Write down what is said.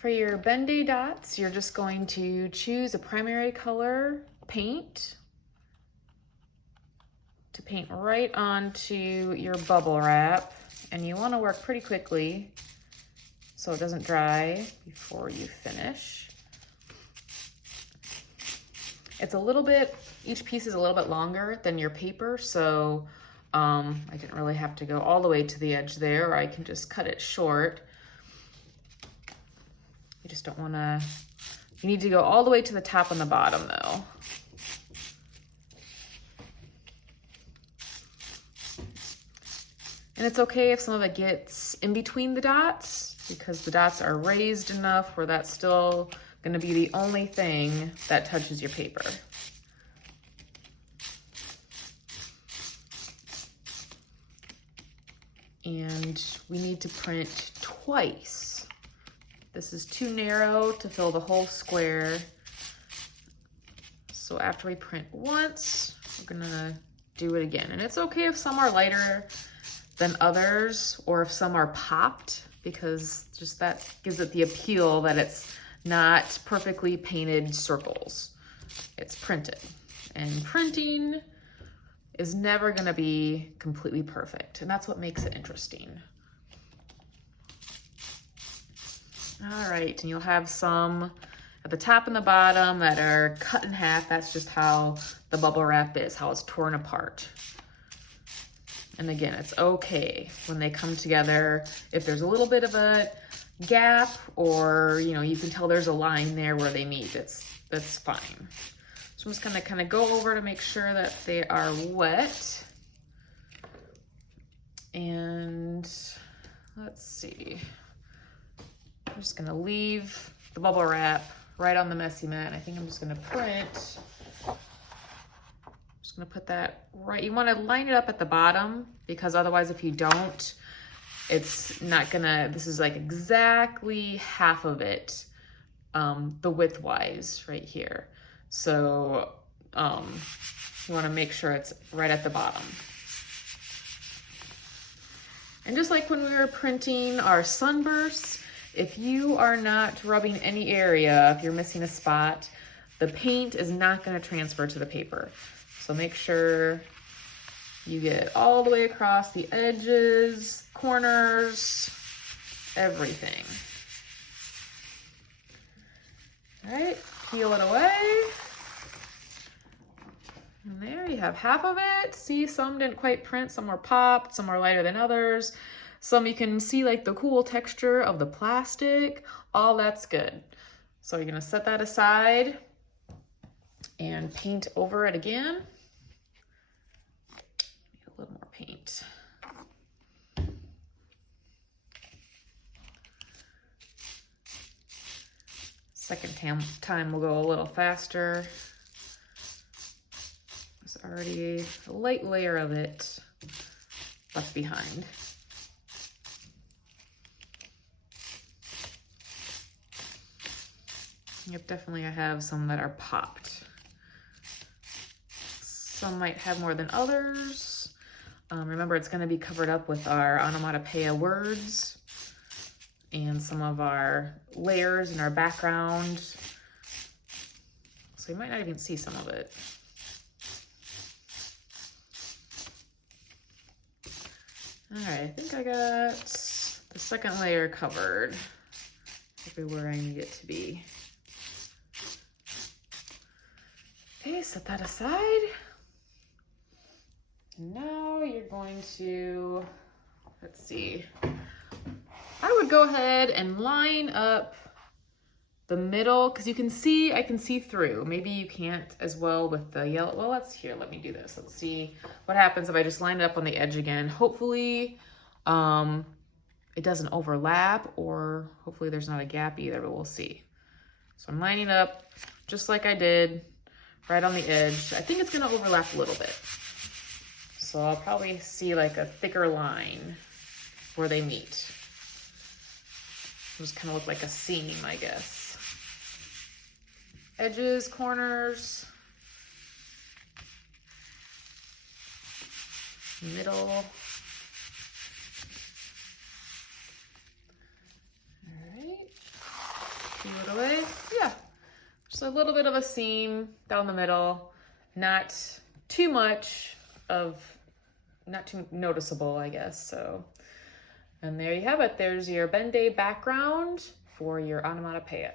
For your bendy dots, you're just going to choose a primary color paint to paint right onto your bubble wrap. And you want to work pretty quickly so it doesn't dry before you finish. It's a little bit, each piece is a little bit longer than your paper, so I didn't really have to go all the way to the edge there, or I can just cut it short. You just don't want to, you need to go all the way to the top and the bottom though. And it's okay if some of it gets in between the dots, because the dots are raised enough where that's still going to be the only thing that touches your paper. And we need to print twice. This is too narrow to fill the whole square. So after we print once, we're gonna do it again. And it's okay if some are lighter than others, or if some are popped, because just that gives it the appeal that it's not perfectly painted circles. It's printed. And printing is never gonna be completely perfect. And that's what makes it interesting. All right, and you'll have some at the top and the bottom that are cut in half. That's just how the bubble wrap is, how it's torn apart. And again, it's okay when they come together. If there's a little bit of a gap, or you can tell there's a line there where they meet, that's fine. So I'm just gonna kind of go over to make sure that they are wet. And let's see. I'm just gonna leave the bubble wrap right on the messy mat. I think I'm just gonna print. Just gonna put that right. You wanna line it up at the bottom, because otherwise if you don't, it's not gonna, this is like exactly half of it, the width wise right here. So you wanna make sure it's right at the bottom. And just like when we were printing our sunbursts, if you are not rubbing any area, if you're missing a spot, the paint is not going to transfer to the paper. So make sure you get it all the way across the edges, corners, everything. All right, peel it away. And there you have half of it. See, some didn't quite print, some were popped, some were lighter than others. Some you can see like the cool texture of the plastic, all that's good. So you're gonna set that aside and paint over it again. Need a little more paint. Second time we'll go a little faster. There's already a light layer of it left behind. Yep, definitely I have some that are popped. Some might have more than others. Remember, it's going to be covered up with our onomatopoeia words and some of our layers in our background. So you might not even see some of it. All right, I think I got the second layer covered everywhere I need it to be. Okay, set that aside. Now you're going to, let's see. I would go ahead and line up the middle, because you can see, I can see through. Maybe you can't as well with the yellow. Well, let me do this. Let's see what happens if I just line it up on the edge again. Hopefully it doesn't overlap, or hopefully there's not a gap either, but we'll see. So I'm lining up just like I did, right on the edge. I think it's gonna overlap a little bit. So I'll probably see like a thicker line where they meet. Just kind of look like a seam, I guess. Edges, corners, middle. All right. peel it away. Yeah, just a little bit of a seam down the middle, not too much of, not too noticeable, I guess. So, and there you have it. There's your Ben-Day background for your onomatopoeia.